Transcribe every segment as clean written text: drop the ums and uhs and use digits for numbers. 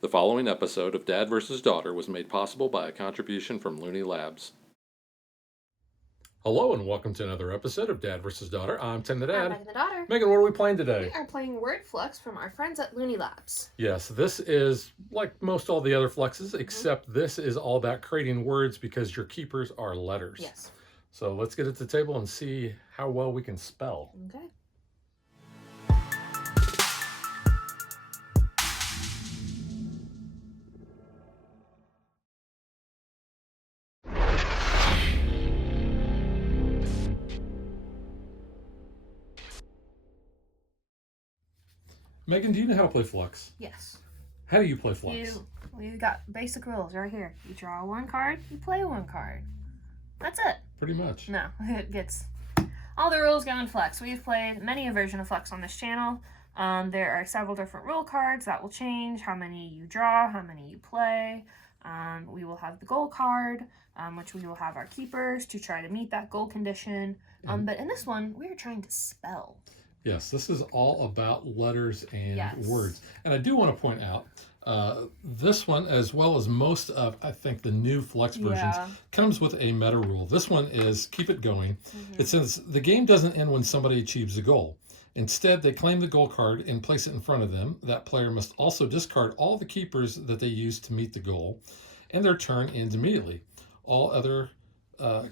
The following episode of Dad vs. Daughter was made possible by a contribution from Looney Labs. Hello and welcome to another episode of Dad vs. Daughter. I'm Tim the Dad. I'm Megan the Daughter. Megan, what are we playing today? We are playing Word Fluxx from our friends at Looney Labs. Yes, this is like most all the other Fluxxes, except this is all about creating words because your keepers are letters. Yes. So let's get at the table and see how well we can spell. Okay. Megan, do you know how to play Fluxx? Yes. How do you play Fluxx? We got basic rules right here. You draw one card, you play one card. That's it. Pretty much. No, it gets... All the rules go in Fluxx. We've played many a version of Fluxx on this channel. There are several different rule cards that will change how many you draw, how many you play. We will have the goal card, which we will have our keepers to try to meet that goal condition. But in this one, we are trying to spell. Yes, this is all about letters and words. And I do want to point out, this one, as well as most of, I think, the new Fluxx versions, comes with a meta rule. This one is keep it going. It says the game doesn't end when somebody achieves a goal. Instead, they claim the goal card and place it in front of them. That player must also discard all the keepers that they used to meet the goal, and their turn ends immediately. All other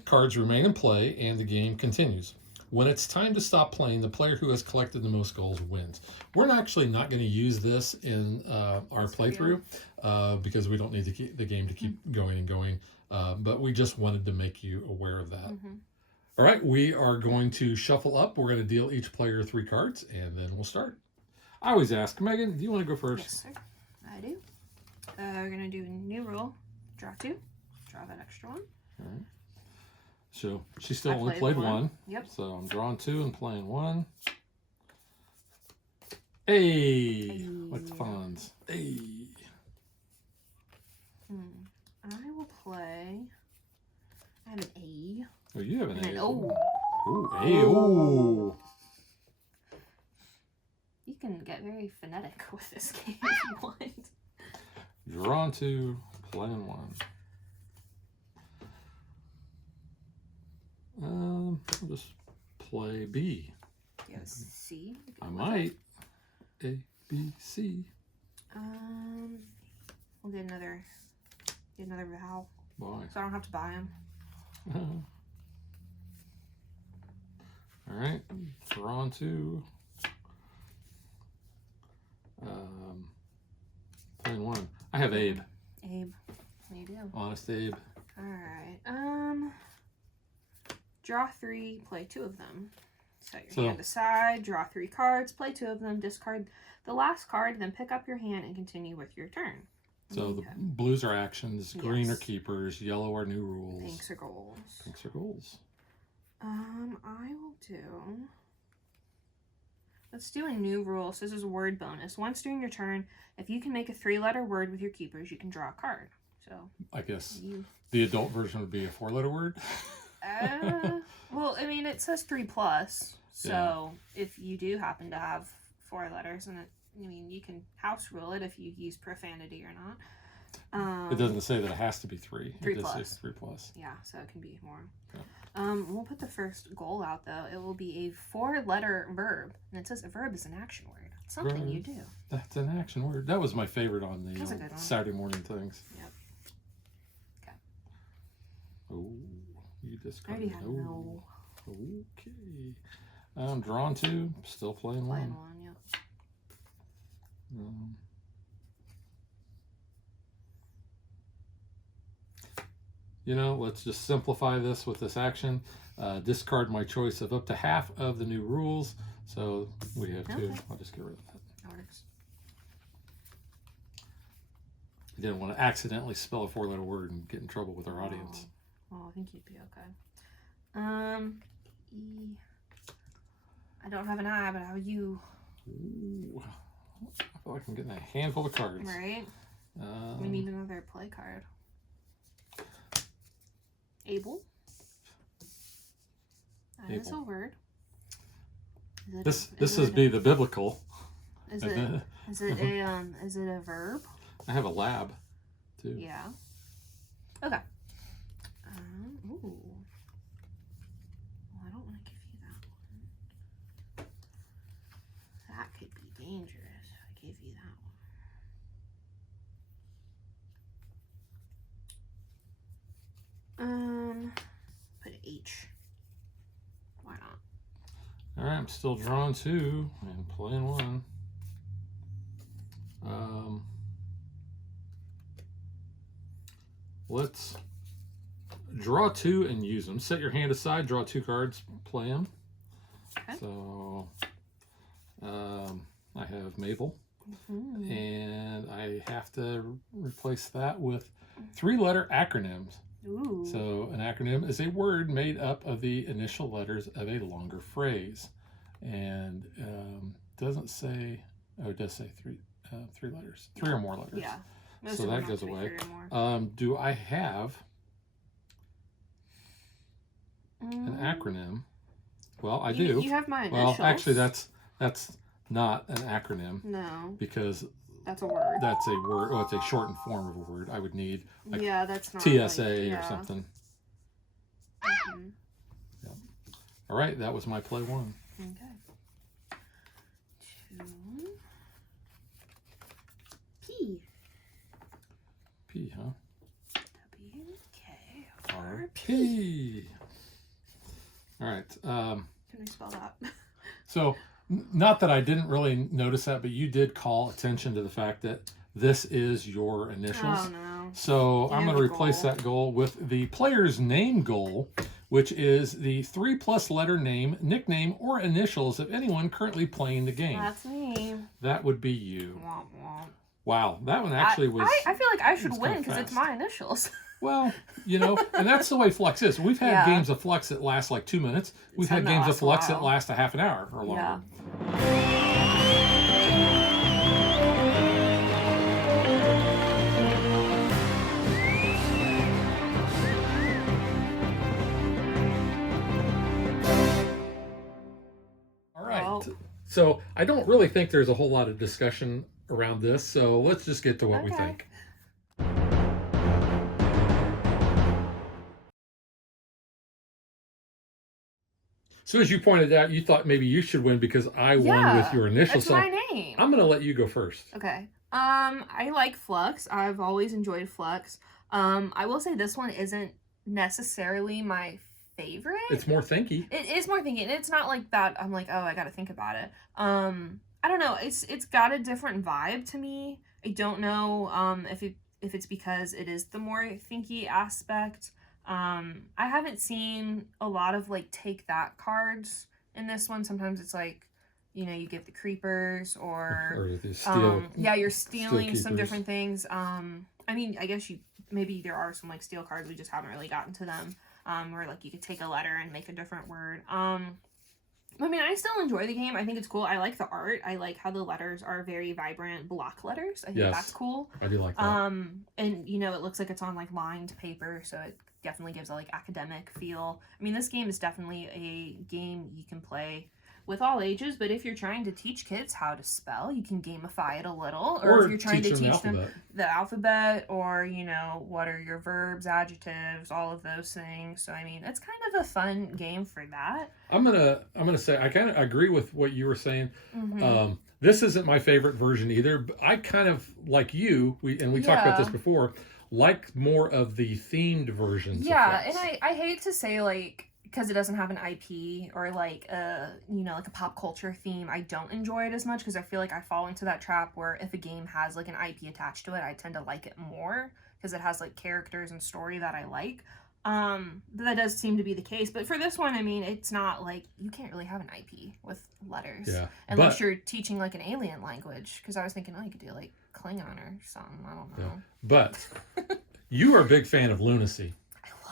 cards remain in play, and the game continues. When it's time to stop playing, the player who has collected the most goals wins. We're actually not going to use this in our playthrough because we don't need the game to keep going and going. But we just wanted to make you aware of that. All right, we are going to shuffle up. We're going to deal each player 3 cards, and then we'll start. I always ask, Megan, do you want to go first? Yes, sir. I do. We're going to do a new rule. Draw 2. Draw that extra one. All right. So she still only played one. Yep. So I'm drawing 2 and playing 1. Hey, with the funds. Hey. I will play. I have an A. Oh, you have an A. Oh. Ooh, A. Ooh. You can get very phonetic with this game if you want. Drawing 2, playing 1. I'll just play B. Yes, C. I might. A, B, C. We'll get another vowel. Boy. So I don't have to buy them. All right, drawing 2. Playing 1. I have Abe. Abe. You do. Honest Abe. All right. Draw 3, play 2 of them. Set your hand aside, draw 3 cards, play 2 of them, discard the last card, then pick up your hand and continue with your turn. So the blues are actions, green are keepers, yellow are new rules. Pinks are goals. Pinks are goals. I will do... Let's do a new rule. So this is a word bonus. Once during your turn, if you can make a 3-letter word with your keepers, you can draw a card. So I guess the adult version would be a 4-letter word. Well, I mean, it says 3+, so if you do happen to have 4 letters, and I mean, you can house rule it if you use profanity or not. It doesn't say that it has to be 3. 3+. It does say 3+. Yeah, so it can be more. Yeah. We'll put the first goal out, though. It will be a 4-letter verb, and it says a verb is an action word. It's something you do. That's an action word. That was my favorite on the Saturday morning things. Yep. Okay. Oh. You discard. I already have no. Okay. I'm drawing 2. Still playing 1. Playing 1, yep. You know, let's just simplify this with this action. Discard my choice of up to half of the new rules. So we have 2. Okay. I'll just get rid of that. That works. I didn't want to accidentally spell a 4-letter word and get in trouble with our audience. Oh, I think you'd be okay. E. I don't have an I, but how are you? Ooh. I feel like I'm getting a handful of cards. Right. We need another play card. Able. That is a word. This would be the biblical. Is it a verb? I have a lab, too. Yeah. Okay. Ooh. Well, I don't want to give you that one. That could be dangerous if I give you that one. Put an H. Why not? All right, I'm still drawing 2 and playing 1. Let's draw 2 and use them. Set your hand aside, draw 2 cards, play them. Okay. So I have Mabel, and I have to replace that with 3-letter acronyms. Ooh. So an acronym is a word made up of the initial letters of a longer phrase, and doesn't say. Oh, it does say 3 letters, 3 or more letters. Yeah. So that goes away. Do I have an acronym? Well, I do. You have my initials. Well, actually, that's not an acronym. No. Because that's a word. That's a word. Oh, it's a shortened form of a word. I would need like that's not TSA or something. Yeah. All right, that was my play 1. Okay. 2. P. P, huh? W-K-R-P. All right. Can we spell that? So, not that I didn't really notice that, but you did call attention to the fact that this is your initials. Oh, no. So, I'm going to replace that goal with the player's name goal, which is the 3+ letter name, nickname, or initials of anyone currently playing the game. That's me. That would be you. Womp womp. Wow, that one actually was... I feel like I should win because it's my initials. Well, and that's the way Fluxx is. We've had games of Fluxx that last like 2 minutes. We've had games of Fluxx that last a half an hour or longer. Yeah. All right. Well, so I don't really think there's a whole lot of discussion around this. So let's just get to what we think. So as you pointed out, you thought maybe you should win because I won with your initials. That's my name. I'm going to let you go first. Okay. I like Fluxx. I've always enjoyed Fluxx. I will say this one isn't necessarily my favorite. It's more thinky. It is more thinky. It's not like that. I'm like, oh, I got to think about it. I don't know. It's got a different vibe to me. I don't know if it's because it is the more thinky aspect. I haven't seen a lot of like take that cards in this one. Sometimes it's like, you get the creepers or the steal. Yeah, you're stealing some different things. I mean, I guess maybe there are some like steal cards. We just haven't really gotten to them. Where like you could take a letter and make a different word. I mean, I still enjoy the game. I think it's cool. I like the art. I like how the letters are very vibrant block letters. I think that's cool. I do like that. And it looks like it's on like lined paper, so it definitely gives a like academic feel. I mean, this game is definitely a game you can play with all ages, but if you're trying to teach kids how to spell, you can gamify it a little. Or if you're trying to teach them the alphabet, or, what are your verbs, adjectives, all of those things. So, I mean, it's kind of a fun game for that. I'm gonna say I kind of agree with what you were saying. This isn't my favorite version either, but I kind of, like you, we talked about this before, like more of the themed versions. Yeah, and I hate to say, like, because it doesn't have an IP or like a pop culture theme, I don't enjoy it as much because I feel like I fall into that trap where if a game has like an IP attached to it, I tend to like it more because it has like characters and story that I like. But that does seem to be the case. But for this one, I mean, it's not like you can't really have an IP with letters unless you're teaching like an alien language. Because I was thinking, you could do like Klingon or something. I don't know. Yeah. But you are a big fan of Lunacy.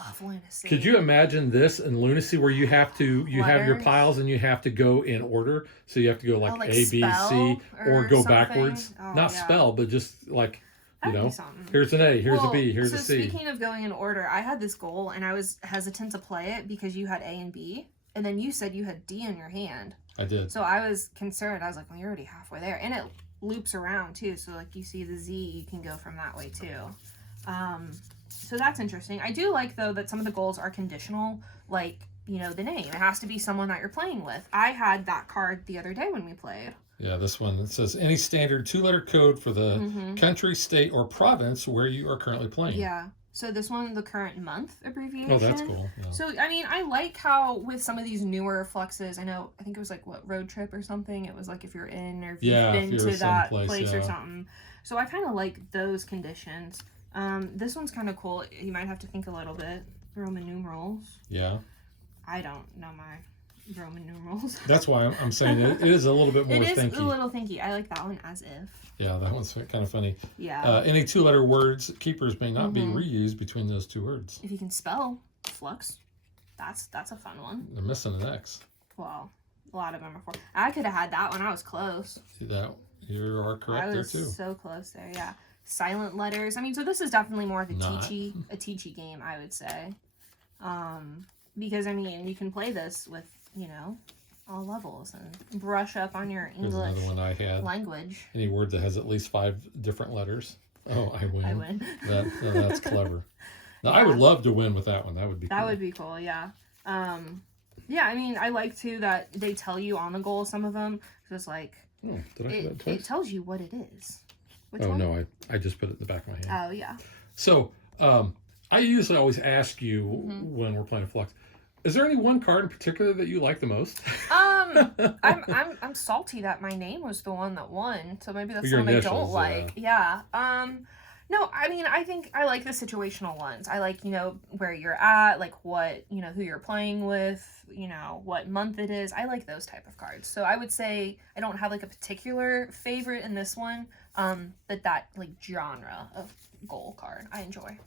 Love Lunacy. Could you imagine this in Lunacy where you have your piles and you have to go in order? So you have to go like A, B, C, or go backwards. Not spell, but just like, here's an A, here's a B, here's a C. Speaking of going in order, I had this goal and I was hesitant to play it because you had A and B. And then you said you had D in your hand. I did. So I was concerned. I was like, well, you're already halfway there. And loops around too. So like you see the Z, you can go from that way too. So that's interesting. I do like though that some of the goals are conditional, like, you know, the name. It has to be someone that you're playing with. I had that card the other day when we played. Yeah, this one, it says any standard 2-letter code for the country, state, or province where you are currently playing. Yeah. So this one, the current month abbreviation. Oh, that's cool. Yeah. So, I mean, I like how with some of these newer Fluxxes, I think it was like, what, Road Trip or something? It was like if you're in or if you've been to that place or something. So I kind of like those conditions. This one's kind of cool. You might have to think a little bit. Roman numerals. Yeah. I don't know my Roman numerals. That's why I'm saying it is a little bit more thinky. It is a little thinky. I like that one, as if. Yeah, that one's kind of funny. Yeah. Any 2-letter words, keepers may not be reused between those 2 words. If you can spell Fluxx, that's a fun one. They're missing an X. Well, a lot of them are 4. I could have had that one. I was close. You are correct there too. I was so close there, yeah. Silent letters. I mean, so this is definitely more of a teachy game, I would say. Because, I mean, you can play this with, you know, all levels and brush up on your English another one I had. Language. Any word that has at least 5 different letters. Oh, I win. I win. That's clever. Now, yeah. I would love to win with that one. That would be cool. That would be cool, yeah. Yeah, I mean, I like, too, that they tell you on the goal, some of them. So it's like, it tells you what it is. Which one? No, I just put it in the back of my hand. Oh, yeah. So, I usually always ask you when we're playing Fluxx, is there any one card in particular that you like the most? I'm salty that my name was the one that won, so maybe that's the one I don't like. Yeah. No, I mean, I think I like the situational ones. I like, you know, where you're at, like what, you know, who you're playing with, you know, what month it is. I like those type of cards. So I would say I don't have like a particular favorite in this one, but that like genre of goal card I enjoy.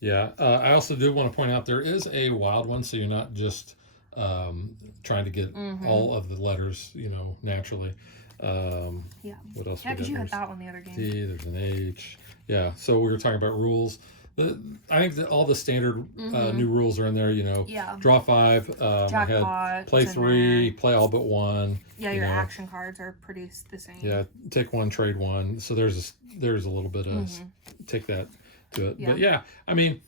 Yeah, I also do want to point out there is a wild one, so you're not just trying to get all of the letters, you know, naturally. Yeah. What else? Yeah, because you had that one the other game. T, there's an H. Yeah, so we were talking about rules. I think that all the standard new rules are in there, you know. Yeah. Draw 5. Jackpot. Play 3, play all but 1. Yeah, your action cards are pretty the same. Yeah, take 1, trade 1. So there's a little bit of take that to it. Yeah. But yeah, I mean,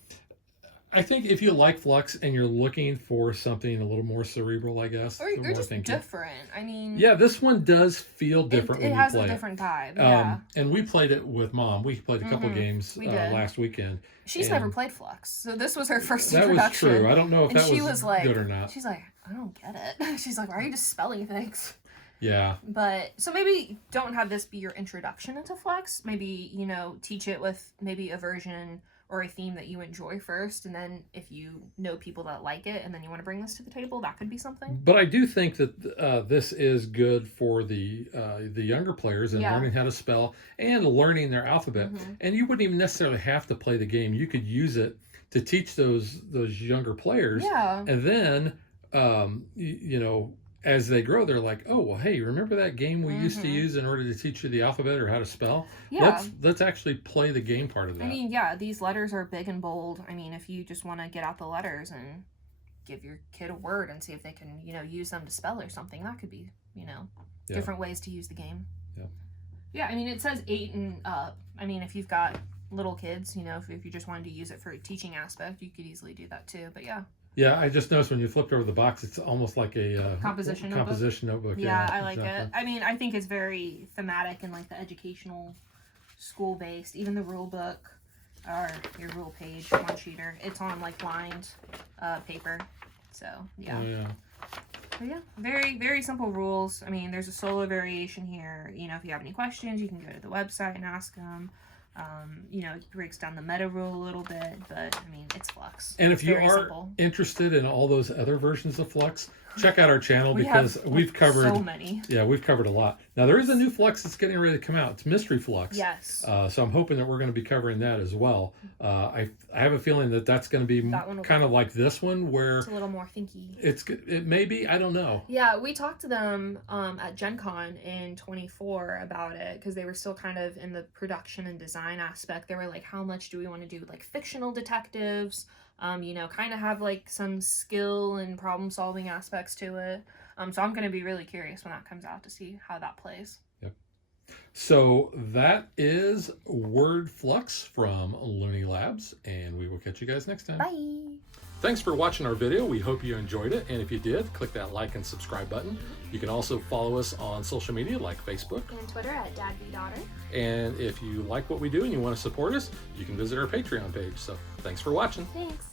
I think if you like Fluxx and you're looking for something a little more cerebral, I guess, or just different. I mean, yeah, this one does feel different. It has a different vibe. Yeah, and we played it with Mom. We played a couple games last weekend. She's never played Fluxx, so this was her first introduction. That was true. I don't know if that was like, good or not. She's like, I don't get it. She's like, why are you just spelling things? Yeah. But, so maybe don't have this be your introduction into Fluxx. Maybe, you know, teach it with maybe a version or a theme that you enjoy first, and then if you know people that like it and then you want to bring this to the table, that could be something. But I do think that this is good for the younger players and learning how to spell and learning their alphabet. And you wouldn't even necessarily have to play the game. You could use it to teach those younger players. Yeah. And then, you know, as they grow, they're like, oh, well, hey, remember that game we used to use in order to teach you the alphabet or how to spell? Yeah. Let's actually play the game part of that. I mean, yeah, these letters are big and bold. I mean, if you just want to get out the letters and give your kid a word and see if they can, you know, use them to spell or something, that could be, you know, different ways to use the game. Yeah. Yeah, I mean, it says 8 and up. I mean, if you've got little kids, you know, if you just wanted to use it for a teaching aspect, you could easily do that too. But yeah. Yeah, I just noticed when you flipped over the box, it's almost like a composition notebook. Yeah, I like it. I mean, I think it's very thematic and like the educational, school-based. Even the rule book, or your rule page, one-sheeter, it's on like lined paper. So, yeah. Oh, yeah. But yeah, very, very simple rules. I mean, there's a solo variation here. You know, if you have any questions, you can go to the website and ask them. You know, it breaks down the meta rule a little bit, but I mean, it's Fluxx. And if you are interested in all those other versions of Fluxx, check out our channel because we've covered so many. Yeah, we've covered a lot. Now there is a new Fluxx that's getting ready to come out. It's Mystery Fluxx. Yes. So I'm hoping that we're going to be covering that as well. I have a feeling that that's going to be kind of like this one, where it's a little more thinky. It may be. I don't know. Yeah, we talked to them at Gen Con in 24 about it because they were still kind of in the production and design aspect. They were like, how much do we want to do like fictional detectives? You know, kind of have like some skill and problem solving aspects to it. So I'm going to be really curious when that comes out to see how that plays. Yep. So that is Word Fluxx from Looney Labs, and we will catch you guys next time. Bye. Thanks for watching our video. We hope you enjoyed it, and if you did, click that like and subscribe button. You can also follow us on social media like Facebook and Twitter at DadBeDaughter. And if you like what we do and you want to support us, you can visit our Patreon page. So thanks for watching. Thanks.